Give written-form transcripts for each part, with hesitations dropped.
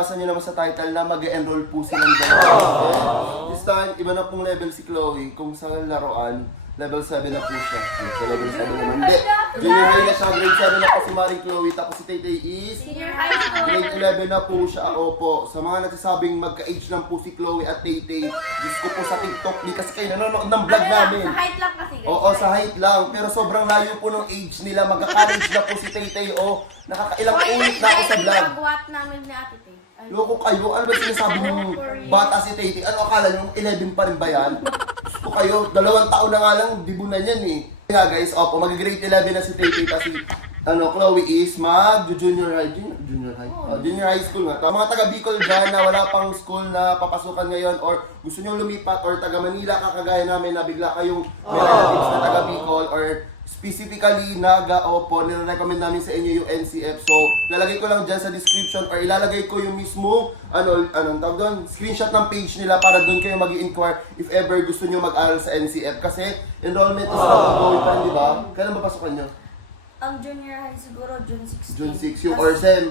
mababasa nyo naman sa title na mag-enroll po silang dalawa. This time, iba na pong level si Chloe. Kung sa laruan, level 7 na po siya. Sa level 7 naman. Hindi. Junior high na siya. Grade 7 na po si Maring Chloe. Tapos si Tay is Senior high school. grade 11 na po siya. Opo. Sa mga nagsasabing magka-age lang po si Chloe at Tay. Diyos ko po sa TikTok. Di kasi kayo nanonood ng vlog namin. Sa height lang kasi guys. Oo, sa height lang. Pero sobrang layo po ng age nila. Magka-college na po si Tay. O, nakakailang ulit na ako sa vlog. Gagawat namin ni Ate Tay. Loko kayo, ano ba sinasabi ng bata si Tay? Ano akala nyo, 11 pa rin ba yan? Gusto kayo, 2 taon na nga lang, dibunan yan eh. Kaya guys, opo, mag-grade 11 na si Tay kasi Chloe is mag-junior high. Junior high school nga. Mga taga Bicol dyan na wala pang school na papasukan ngayon or gusto nyo lumipat or taga Manila kakagaya namin na bigla kayong may relatives na taga Bicol or specifically Naga, opo, nire-recommend namin sa inyo yung NCF. So, lalagay ko lang dyan sa description or ilalagay ko yung mismo, anong tawag doon? Screenshot ng page nila para doon kayo mag-i-inquire if ever gusto nyo mag-aral sa NCF. Kasi enrollment is not ongoing pa, di ba? Kailan ba pasukan nyo? Ang junior high siguro, June 16. June 6, yung ORSEM.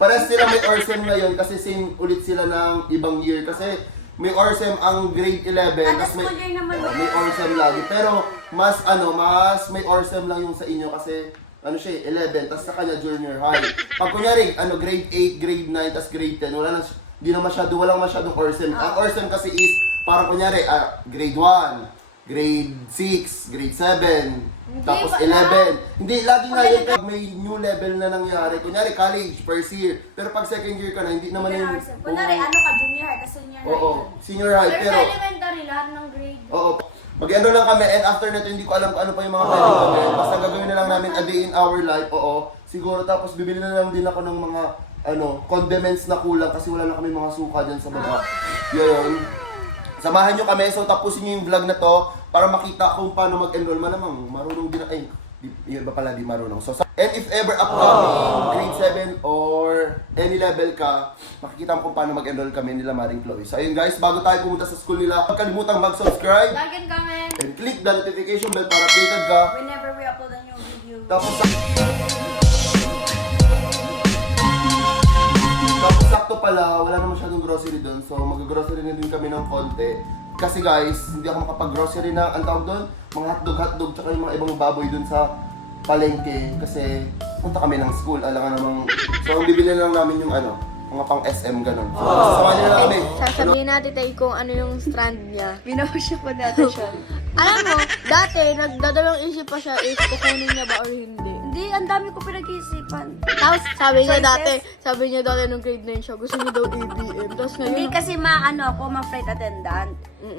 Pares sila may ORSEM ngayon kasi same ulit sila ng ibang year. Kasi may ORSEM ang grade 11. Kada Tas school year naman. may ORSEM lagi. Pero mas may ORSEM lang yung sa inyo kasi siya 11, tas sa kanya junior high. Pag kunyari, grade 8, grade 9, tas grade 10, walang masyadong ORSEM. Ang ORSEM kasi is, parang kunyari, grade 1, grade 6, grade 7, tapos 11. Hindi, lagi nga yun pag may new level na nangyari. Kunyari, college, first year. Pero pag second year ka na, hindi naman yung... Kunwari, junior high, kasi senior high. Oo, senior high. Pero sa elementary, lahat ng grade. Oo. Mag-enroll lang kami and after nito hindi ko alam kung ano pa yung mga pwede gawin. Basta gagawin na lang namin a day in our life. Oo. Siguro tapos bibili na lang din ako ng mga condiments na kulang kasi wala na kami mga suka dyan sa baba. Yun. Samahan nyo kami. So tapusin nyo yung vlog na to para makita kung paano mag-enroll. Malamang marunong din. Ay, yun ba pala di marunong. So, and if ever upcoming grade 7 or any level ka, makikita mo kung paano mag-enroll kami nila Maring Chloe. So ayun guys, bago tayo pumunta sa school nila, huwag kalimutang mag-subscribe Like and comment. and click the notification bell para updated ka. Whenever we upload a new video. Tapos sakto pala, wala na masyadong grocery doon. So mag-grocery na din kami ng konti. Kasi guys, hindi ako makapag-grocery na, ang tawag doon, mga hotdog, tsaka yung mga ibang baboy doon sa palengke. Kasi punta kami ng school, alam nga namang, so ang bibili lang namin yung mga pang SM ganun. So sasamahan nyo na lang kami. Sasabihin natin tayo kung ano yung strand niya. Binawasya pa natin siya. Alam mo, dati, nagdadalawang isip pa siya is kukunin niya ba or hindi. Hindi, ang dami ko pinag-iisipan. Tapos sabi niya Choices? dati nung grade 9 siya, gusto niya daw ABM. Tapos Hindi ngayon, kasi ako, ma-flight attendant.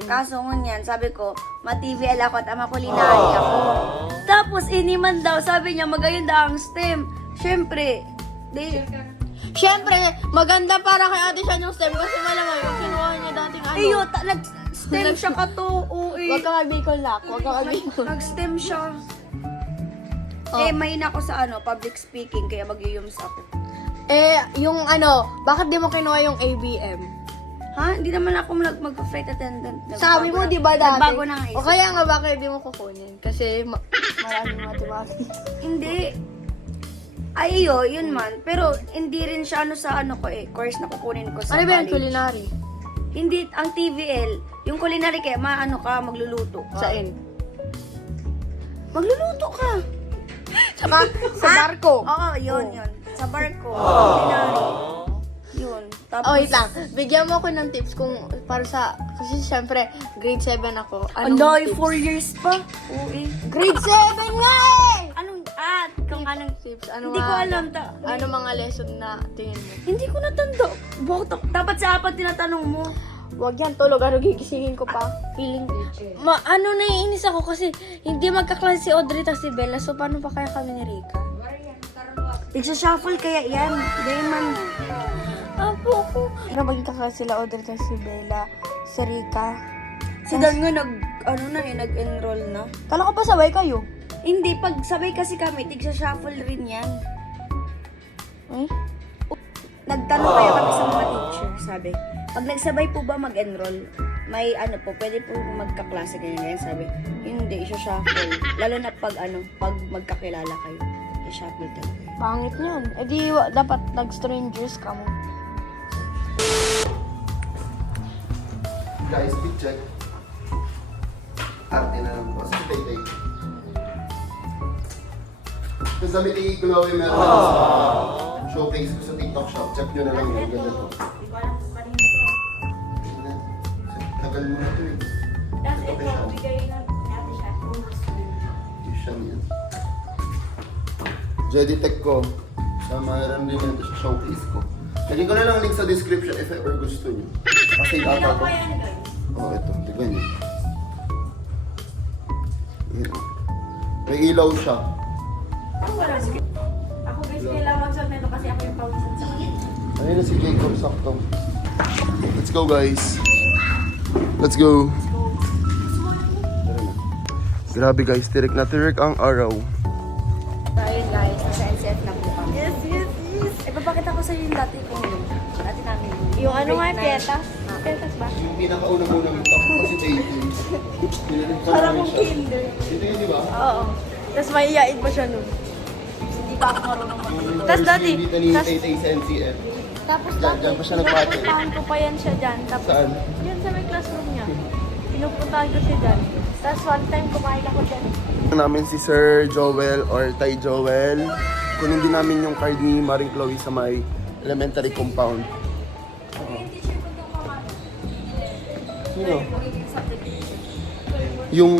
Kaso ngunyan, sabi ko, ma-TVL ako at ma-culinary ako. Tapos iniman daw, sabi niya, magayon daw ang STEM. Siyempre, syempre, maganda para kay ate siya yung STEM kasi malamang yung kinuha niya dating nag-STEM siya Huwag ka mag-Bicol lock, huwag ka mag-Bicol. Nag-STEM siya. Oh. Main ako sa public speaking, kaya mag-yums ako. Yung bakit di mo kinuha yung ABM? Ha? Hindi naman ako mag-flight attendant. Sabi mo, di ba dati? Nagbago na nga O kaya nga, bakit di mo kukunin? Kasi maraming mathematics. Hindi. Ay, yun man. Pero hindi rin siya course na kukunin ko sa Ano ba yung college. culinary? Hindi, ang TVL, yung culinary kaya magluluto ka. Saan? Magluluto ka. Saka, sa barko. Oo, yun. Sa barko. Culinary. Yun. Tapos, Oh, wait lang. Bigyan mo ako ng tips kung para sa... Kasi syempre, grade 7 ako. Andoy, tips? 4 years pa. Oo Grade 7 nga eh! Kung anong tips? hindi ko alam. Ano mga lesson na tingin mo? Hindi ko natanda. Dapat sa apat tinatanong mo. Wag yan, tulog. Gigisingin ko pa. Feeling... naiinis ako kasi hindi magkaklase si Audrey at si Bella. So, paano pa kaya kami ni Rika? Nagsashuffle kaya yan. Hindi man. Apo ko. Ano maging kaklase sila Audrey at si Bella, si Rika? Si Dan nga nag-enroll na. Kala ko pa sabay kayo. Hindi, pag sabay kasi kami, tigsashuffle rin yan. Eh? Nagtanong kaya kami sa mga teacher, sabi. Pag nagsabay po ba mag-enroll, may pwede po magkaklase ganyan, sabi. Hindi, isa-shuffle. Lalo na pag magkakilala kayo. I-shuffle talaga. Pangit niyan. Eh di, dapat nag-strangers ka mo. Guys, big check. Arte na lang po. Sige, tay. Yung damit ni Chloe meron sa showcase ko sa TikTok shop. Check nyo na lang yun. Ganda to. Tingnan. Tagal mo na to eh. Tapos Ito ito, siya. bigay na natin siya. T-shirt yan. Jeditech ko. Mayroon din ito sa showcase ko. Lagyan ko na lang link sa description if ever gusto nyo. Kasi Ilaw data ko. pa yan, guys. Oo, ito. Tignan nyo. Ayan. May ilaw siya. Ako wala. Ako guys, kailangan magsuot nito kasi ako yung pawisan sa kanya. Ayun na si Jacob sakto. Let's go guys. Let's go. Tara na. Grabe guys, tirik na tirik ang araw. So ayun guys, nasa NCF na po kami. Yes. Ipapakita ko sa iyo yung dati kong yun. Dati namin. Yung ano nga, grade nine. pietas? Pietas ba? Yung pinakauna-unang talk ko si Jacob. Parang kong kinder. Ito yun, di ba? Oo. Tapos maiyain pa siya nun. Hindi pa ako marunong mag- Tas dati, Dito ni tas- Tay sa NCF. Tapos Diyan pa siya nagpate. pinupuntahan ko pa yan siya dyan. Tapos, Saan? yun sa may classroom niya. Pinupuntahan ko siya dyan. Tapos one time kumain ako dyan. Namin si Sir Joel or Tay Joel. Kunin din namin yung card ni Maring Chloe sa may elementary compound. Sino? Yung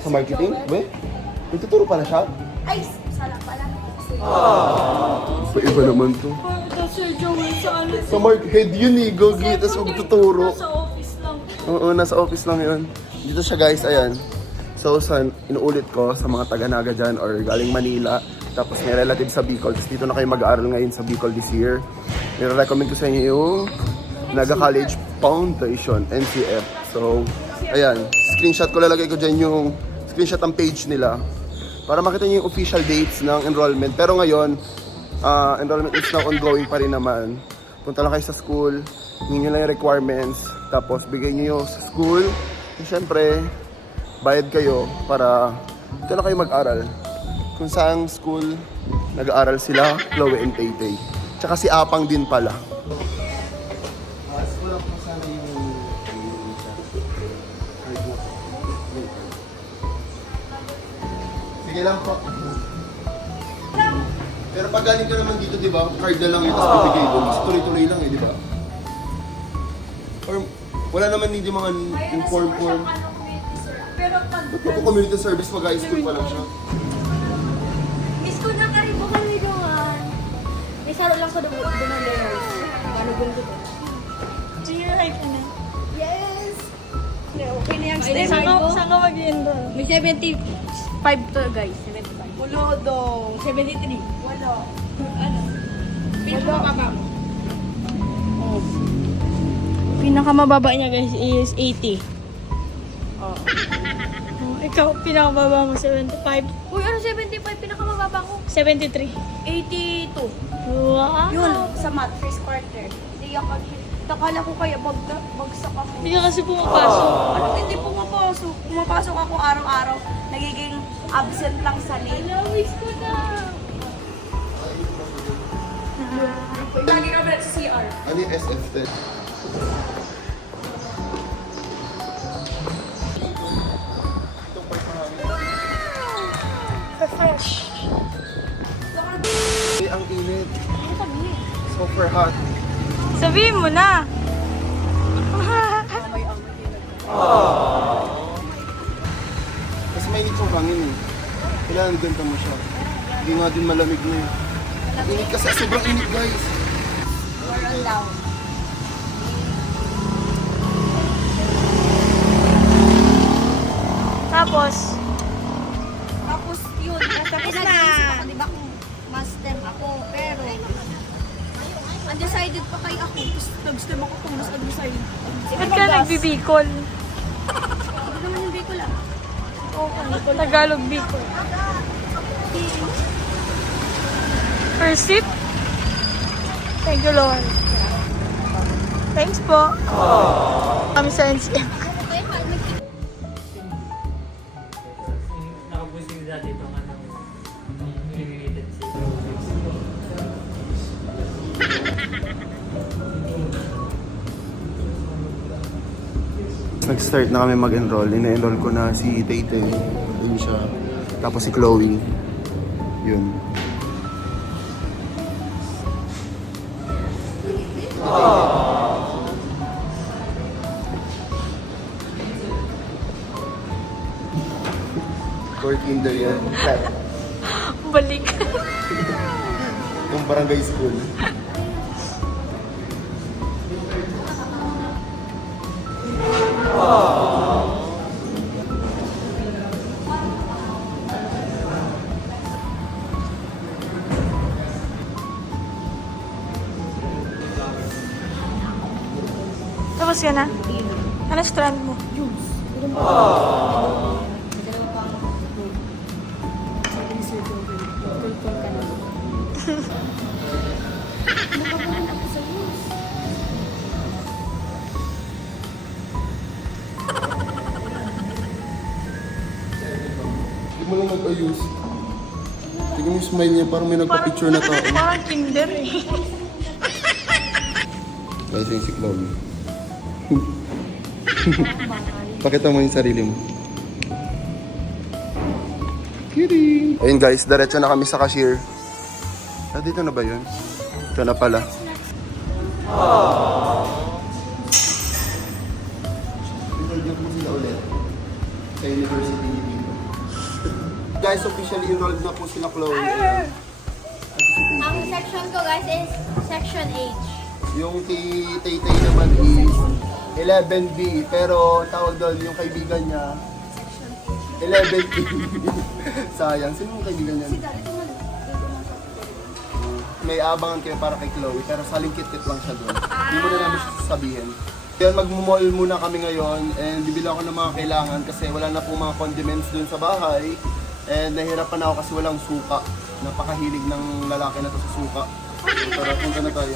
sa marketing? Ba? Nagtuturo pala siya? Ay, sala pala. Iba naman to. Tapos Sir Joey sa ano? Sa Mark Head yun eh, Gogi, tapos magtuturo. Sa office lang. Oo, nasa office lang yun. Dito siya guys, ayan. So, inuulit ko sa mga taga-naga dyan or galing Manila. Tapos may relative sa Bicol. Tapos dito na kayo mag-aaral ngayon sa Bicol this year. Nire-recommend ko sa inyo yung Naga College Foundation, NCF. So, ayan. Screenshot ko, lalagay ko dyan yung screenshot ang page nila. Para makita niyo yung official dates ng enrollment. Pero ngayon, enrollment is now ongoing pa rin naman. Punta lang kayo sa school, hingin nyo lang yung requirements, tapos bigay nyo yung sa school. And syempre, bayad kayo para dito na kayo mag-aral. Kung saan school nag-aaral sila, Chloe and Tay. Tsaka si Apang din pala. Sige lang po. Pero pag galing ka naman dito, di ba? Card na lang yun, tapos bibigay doon. Kasi tuloy-tuloy lang eh, di ba? Or wala naman hindi mga inform form. Pero pag Magpo-community service, mag-high school pa lang siya. miss ko na karibo kami doon. May saro lang sa dugo ng learners. Ano gundo to? Senior high ka na. Yes! Okay na yung Ay, step saan ka mag-enroll? May 75 to guys. 75. Ulo dong. 73. Walo. Ano? Pinakamababa mo? Oh. Pinakamababa niya guys is 80. Oh. Ikaw, pinakamababa mo 75. Uy, ano 75? Pinakamababa ko. 73. 82. Wow. Yun, sa math, first quarter. Hindi ako, nakala ko kaya bagsak ako. Hindi ka kasi pumapasok. Ano, hindi pumapasok. Pumapasok ako araw-araw. Nagiging absent lang sa late. Miss ko na. Lagi ka ba sa CR? Ano yung SF din? Fresh. Ay, ang init. Super hot. Sabihin mo na. Kasi mainit yung hangin eh. Kailangan ganda mo siya. Hindi nga din malamig na eh. Ang init kasi, sobrang init guys. Tapos, Tapos yun, tapos na. Ako, di ba kung mas-STEM ako, pero undecided pa kay ako. Tapos nag-STEM ako kung mas undecided. ba't ka nagbibikol? Hindi naman yung Bicol ah. Tagalog Bicol. First sip? Thank you, Lord. Thanks po. Kami sa NCM. Nakabusing dati itong ano, limited Nag-start na kami mag-enroll. Ina-enroll ko na si Tate. Yun siya. Tapos si Chloe. Yun. For kinder yan. Balik. Yung barangay school. Tapos ka na? Ano strand mo? Hindi mo lang mag-ayos. Tignan mo yung smile niya, parang may nagpa-picture na tao. Parang kinder eh. Guys, yung si Chloe. Pakita mo yung sarili mo. Kidding! Ayun guys, diretso na kami sa cashier. Ah, dito na ba yun? Ito na pala. Enrolled na po sila ulit sa university dito. Guys, officially enrolled na po sila Chloe. Ang section ko guys is section H. Yung kay Tay naman is 11B, pero tawag doon yung kaibigan niya 11B. Sayang, sino yung kaibigan niya? May abangan kayo para kay Chloe, pero salingkit-kit lang siya doon. Hindi mo na namin siya sasabihin. Kaya mag-mall muna kami ngayon and bibili ako ng mga kailangan kasi wala na pong mga condiments doon sa bahay. And nahirapan ako kasi walang suka. Napakahilig ng lalaki na to sa suka. So, tara, punta na tayo.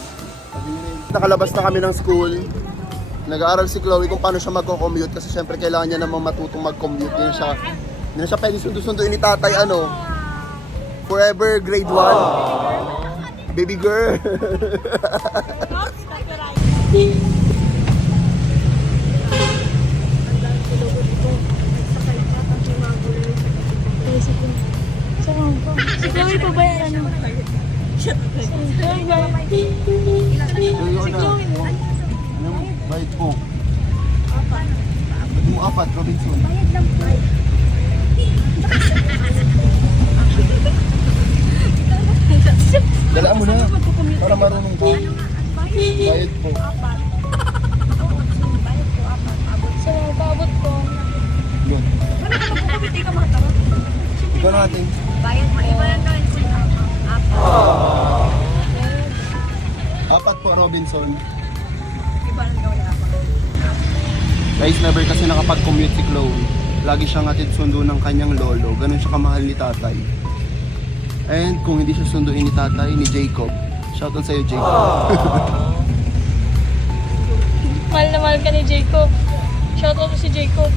Nakalabas na kami ng school. Nag-aaral si Chloe kung paano siya magko-commute kasi syempre kailangan niya namang matutong mag-commute. Hindi na siya pwede sundo-sunduin ni tatay forever grade 1. Baby girl. Si Chloe pa ba yan ano? Si Chloe ba? Si Chloe mo? Bayad po. Pwede mo 4, Robinson. Dalaan mo na. Para marunong ka. Bayad po. So, paabot ko. Yun. Ikaw natin. Bayad mo, iba lang gawin sa 4 po, Robinson. iba lang gawin Guys, never kasi nakapag-commute si Chloe. Lagi siyang atid sundo ng kanyang lolo. Ganun siya kamahal ni tatay. And kung hindi siya sunduin ni tatay, ni Jacob. Shoutout sa'yo, Jacob. Mahal na mahal ka ni Jacob. Shoutout mo si Jacob.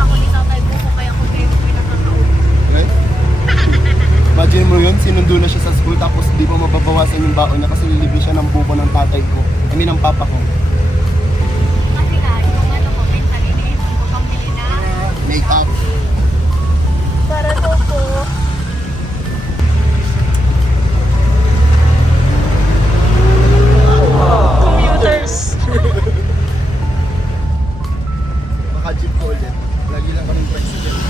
ako ni tatay ko kaya ko kayo pinakakaon. Right? Imagine mo yun, sinundo na siya sa school tapos di pa mababawasan yung baon niya kasi lilibre siya ng buko ng tatay ko. I mean, ng papa ko. Kasi nga, yung ano ko, mentally naisip ko pambili na. Make-up. Para to po. Commuters. Maka-jeep ko ulit. Lagi lang kaming president.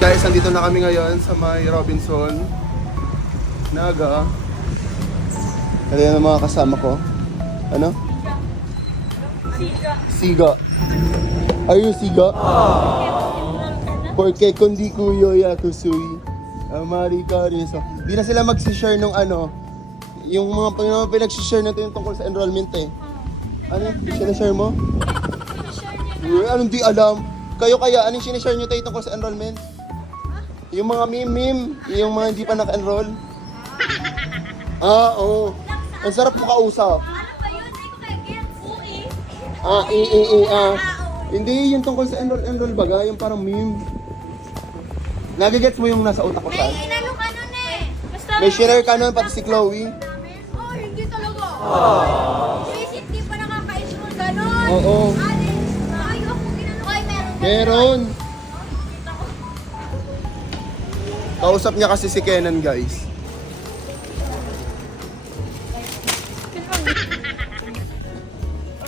Guys, andito na kami ngayon sa may Robinson. Naga. Ano yan ang mga kasama ko? Ano? Siga. Are you Siga? Porque kundi kuyo ya kusui. Amari kariso. Di na sila mag-share nung yung mga pinag-share na ito yung tungkol sa enrollment eh. Ano? Sinashare mo? Anong di alam? Kayo kaya, anong sinashare nyo tayo tungkol sa enrollment? Yung mga meme, yung mga hindi pa naka-enroll. Oo. Ang sarap mo kausap. Ano ba yun? Hindi ko kaya gets. Uwi. Hindi, yung tungkol sa enroll baga, yung parang meme. Nagigets mo yung nasa utak ko sa? Inano ka nun eh. Basta May share ka nun, pati si Chloe. oh, hindi talaga. Visit, di pa nakaka-enroll ganon. Oo. Ay, ako ginano. Ay, meron. Meron. Kausap niya kasi si Kenan, guys.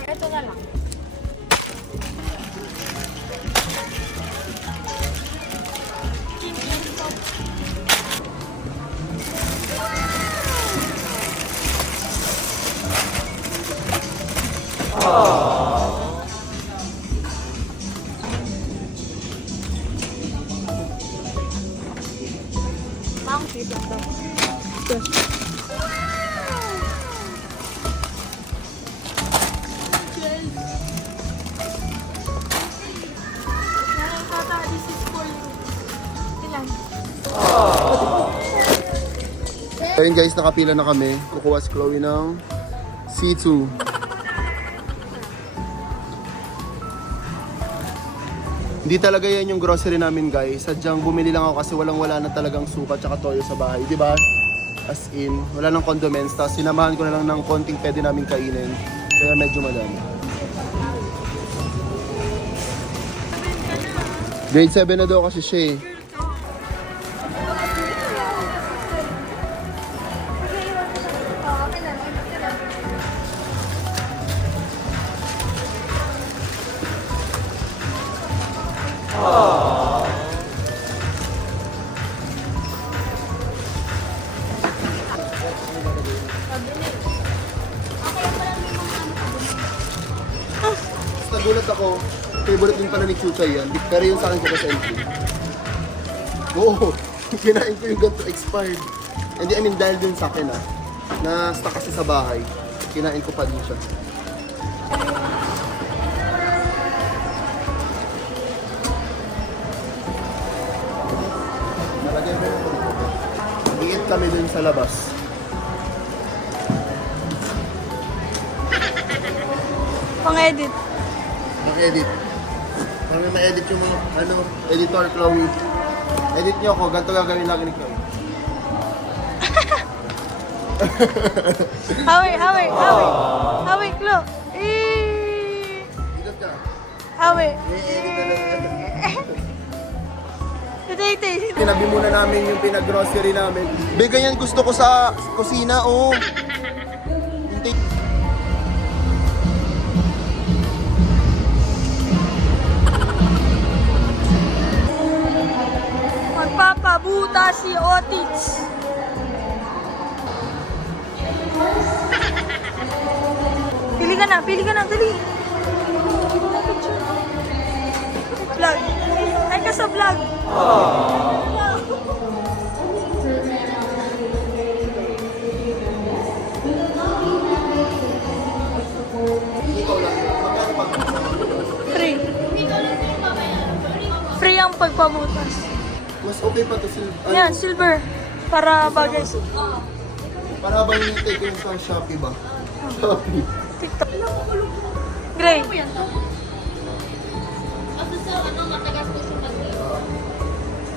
Ito na lang. Ayun guys, nakapila na kami. Kukuha si Chloe ng C2. Hindi talaga yan yung grocery namin guys. Sadyang bumili lang ako kasi wala na talagang suka tsaka toyo sa bahay. Di ba? As in, wala nang condiments. Tapos sinamahan ko na lang ng konting pwede namin kainin. Kaya medyo madami. Grade 7 na daw kasi siya eh. Nagulat ako, favorite din pala ni Chuchay yan. Pero yung sa akin ko kasi empty. Oo, kinain ko yung ganito expired. Hindi, I mean dahil din sa akin na-stuck kasi sa bahay. Kinain ko pa din siya. Nalagyan ko yung i-eat kami dun sa labas. Pang-edit. Mag-edit. Kami ma-edit yung mga, editor, Chloe. Edit niyo ako, ganito gagawin lagi ni Chloe. Hawi, Klo. Edit ka. Hawi. I-edit na lang. Ito. Tinabi muna namin yung pinag-grocery namin. Be, ganyan gusto ko sa kusina, oh. Hintay. Magpapabuta si Otits. Pili ka na, dali. Vlog. Ay ka sa vlog. Ikaw lang. Magkano pag Free. Free ang pagpabutas. mas okay pa to Yan, silver. Para bagay. Para bang nitay ko yung sa Shopee ba? Shopee. TikTok. Gray.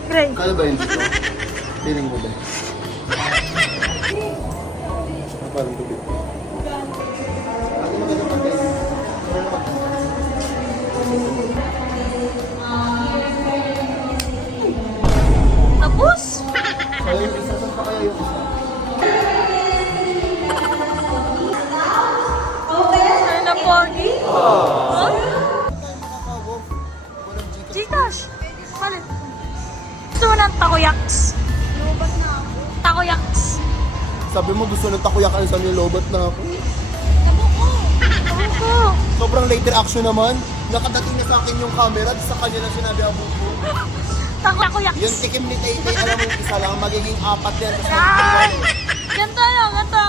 Gray. Kaya ba yun dito? Feeling mo ba? Parang tubig. Ako magandang pagkain. Tapos? Kaya yung isa, saan pa kaya yung isa? Ano na pogi? Huh? Gcash. Balik. Gusto mo ng takoyaks? Takoyaks. Sabi mo gusto ng takoyakan sa nilobat na ako. Ako. Sobrang late reaction naman. Nakadating na sa akin yung camera, sa kanya lang sinabi ang buko. Takoyaks. Yung tikim ni Tay-Tay, alam mo yung isa lang, magiging 4 yan. Yan! Ganto lang, ganto.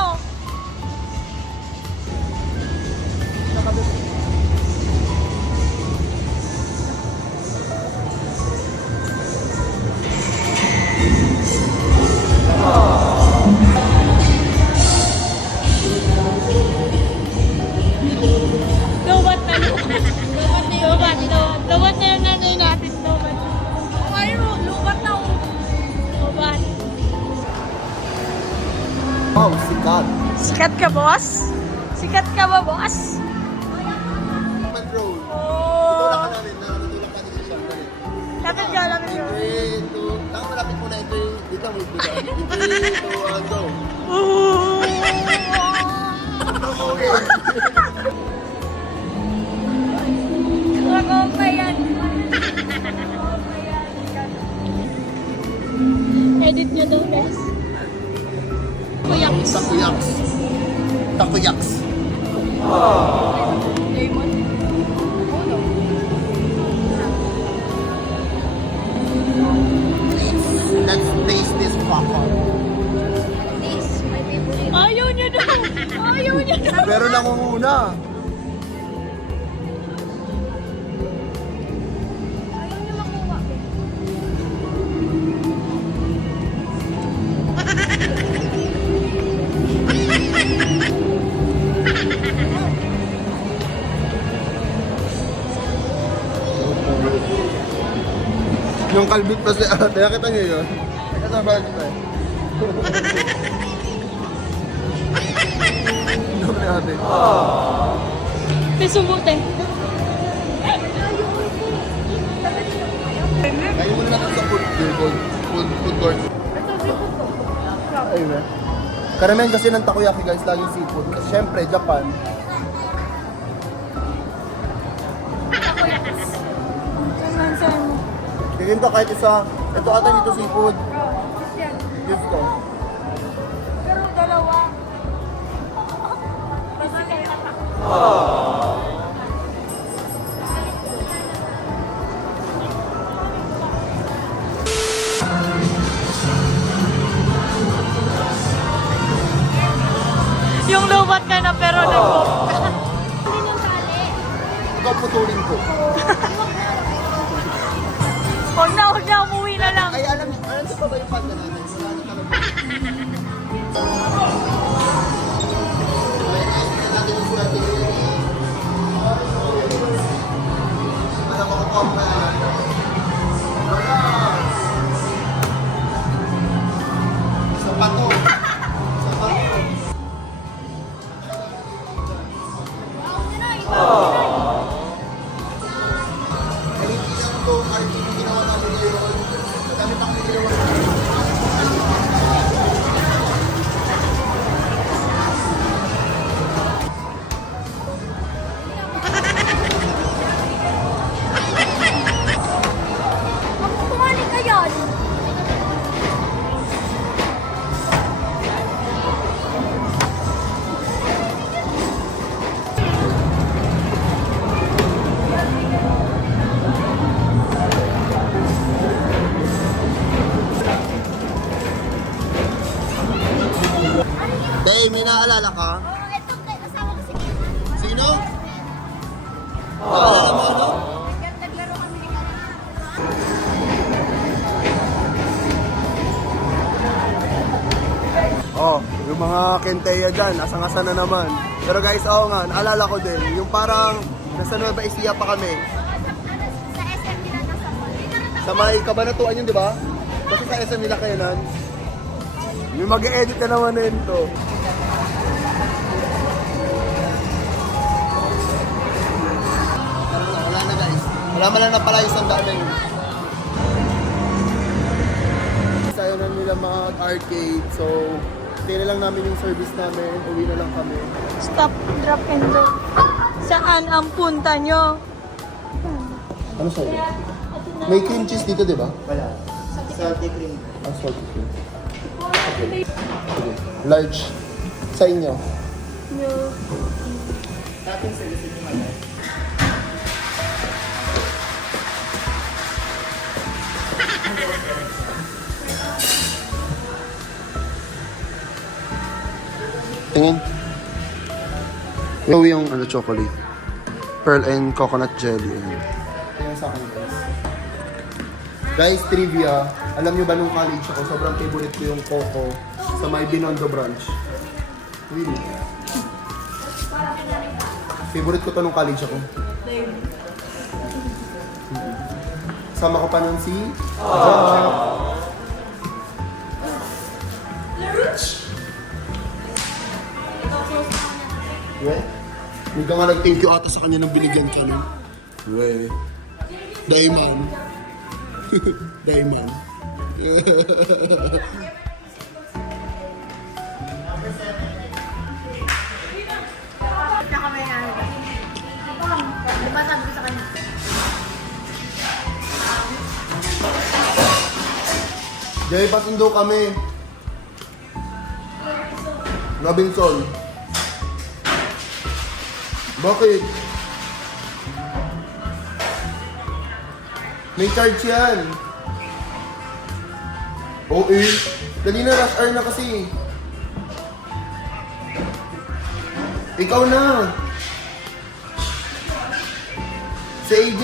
Lobat na Wow, sikat. Sikat ka, boss? Sikat ka ba, boss? Control. Oh. Tutulak ka namin. Tutulak ka natin siya. Lapit ka, lapit ka. 3, 2, lang malapit muna ito yung dito mo dito. 3, 2, 1, go. Ako pa yan. Edit nyo daw, guys. Kuyaks. Takuyaks. Takuyaks. Lemon. Let's taste this popcorn. This, my favorite. Ayaw niya daw. Ayaw niya daw. Pero nangunguna. Ayaw niya makuha. Yung kalbit pa si ate, nakita niyo yun? Kasama niyo eh. Ano ni ate? May sumute. Kain muna natin sa food court. Ayun eh. Karamihan kasi ng takoyaki guys, laging seafood. Kasi syempre, Japan. Saan mo? Tingin ko kahit isa. Ito ata dito seafood. Dito. Pero dalawa. Yung lubat ka na pero nag-pop ka. Ikaw putulin ko. Huwag na, umuwi na lang. Ay, alam niyo pa ba yung panda natin? Wala na talaga. Ay, natin yung sulat ni Lily. Alam mo ko pa. Sa pato. Sa pato. Ay, hindi lang to. Kahit hindi ginawa namin ngayon. Kami pang ginawa. Kumali ka yan. Day, may naalala ka? Oh, ito, kasama ko si Kim. Sino? Naalala mo ano? Naglaro kami ni Kim. Oh, yung mga kenteya dyan, asang-asa na naman. Pero guys, oo nga, naalala ko din, yung parang nasa Nueva Ecija pa kami. Sa SM nila nasa Sa may Kabanatuan yun, di ba? Basta sa SM nila kailan. Yung mag-e-edit na naman na yun to. Wala na guys. Wala man lang na pala yung sandaan na yun. Sayo na nila mag-arcade, so stay na lang namin yung service namin, uwi na lang kami. Stop, drop, and go. Saan ang punta nyo? Ano sa'yo? May cream cheese dito, di ba? Wala. Salty cream. Ah, salty cream. Okay. Sige. Large. Sa inyo. No. Dating sa lisod yung malay. Tingin. Ito yung chocolate. Pearl and coconut jelly. Tingin sa akin guys. Guys, trivia. Alam nyo ba nung college ako, sobrang favorite ko yung Coco sa may Binondo branch. Really? Favorite ko to nung college ako. Sama ko pa nun si... We? Hindi ka nga nag-thank you ata sa kanya nang binigyan ka no? We. Diamond. Diamond. Di ba sabi ko sa kanya? Jay, pasundo kami. Robinson. Bakit? May charge yan. Oo eh. Dali na, rush hour na kasi. Ikaw na. Si AJ.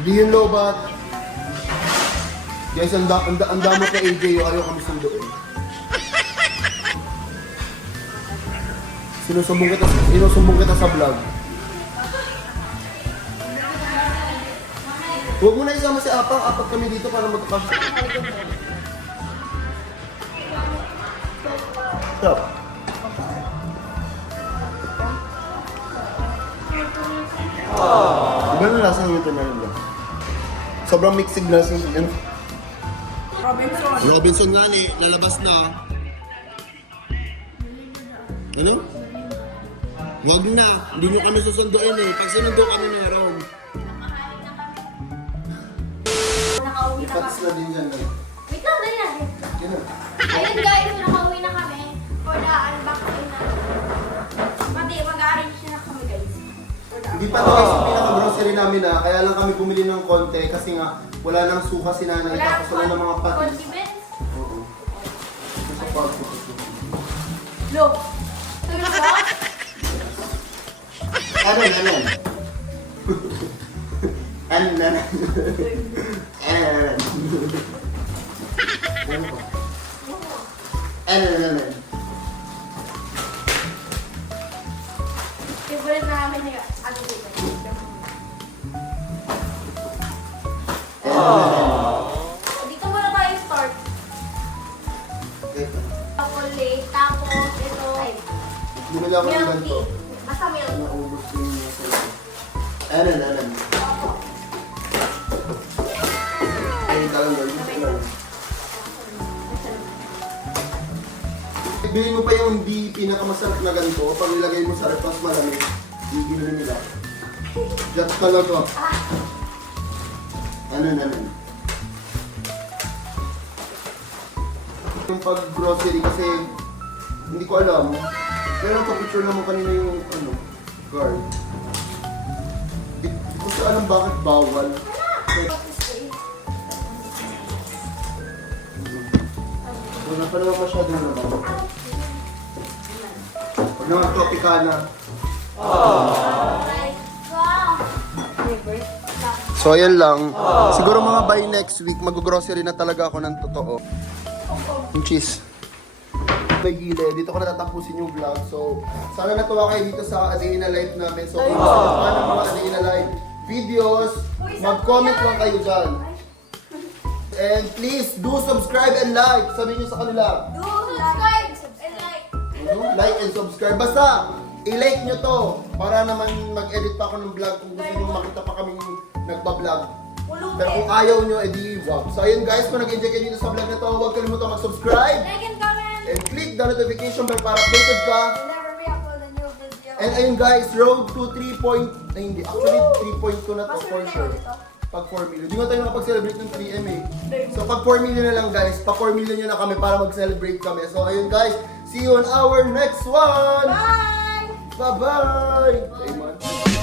Hindi yun lobat. Guys, ang damo kay AJ, ayaw kami sunduin. Sinusumbong kita sa vlog. Huwag mo na isama si Apang, apat kami dito para magkakasya. Stop. Diba na lasa ng ito na yun? Sobrang mixing lasa yun. Robinson nga ni, lalabas na. Ano? Huwag na, hindi nyo kami susunduin eh. Pag sinundo kami na Rom. Nakauwi na Ipats kami. na din yan. Wait lang, dali natin. Yan na. Ayun guys, nakauwi na kami for the unboxing na. Pati mag-arrange na kami guys. Hindi pa ito guys yung pinaka-grocery namin na, kaya lang kami bumili ng konti kasi nga wala nang suka si nanay tapos wala ng mga patis. condiments. Oo. Sa pagko. Look. Tingnan mo. Ano naman? Ano naman? Ano naman? Ano naman? Favorite namin ni ano dito. Dito muna tayo start. Chocolate, tapos ito. Bumili ako ng Milk ganito. tea. Basta milk. Naubos ko yung nasa ito. Ano naman? Ayun talaga. Bilhin mo pa yung di pinakamasarap na ganito. Pag nilagay mo sa ref, mas malamig. Hindi na nila. Just ka lang to. Ano naman? Yung pag-grocery kasi hindi ko alam. Pero pa-picture naman kanina yung ano, card. Hindi ko siya alam bakit bawal. Wala pa naman masyadong naman. Pag naman tropicana. Wow. So ayan lang. Siguro mga by next week, mag-grocery na talaga ako ng totoo. Yung cheese. May gile, dito ko natatapusin yung vlog. So, sana natuwa kayo dito sa A Day in a Life namin. So, kung gusto nyo pa ng mga A Day in a Life videos, mag-comment lang kayo dyan. And please, do subscribe and like. Sabihin nyo sa kanila. Do subscribe and like. Like and subscribe. Basta, i-like nyo to. Para naman mag-edit pa ako ng vlog kung gusto nyo makita pa kaming nagpa-vlog. Pero kung ayaw nyo, edi wag. So ayun guys, kung nag-enjoy kayo dito sa vlog na to, huwag kalimutan mag-subscribe. Like and comment. And click the notification bell para updated ka. Whenever we upload a new video. And ayun guys, road to 3 point... Ay hindi, actually 3.2 na to for sure. Pag 4 million. Di nga tayo nakapag-celebrate ng 3M eh. So pag 4 million na lang guys, pa 4 million nyo na kami para mag-celebrate kami. So ayun guys, see you on our next one! Bye! Bye-bye! Amen.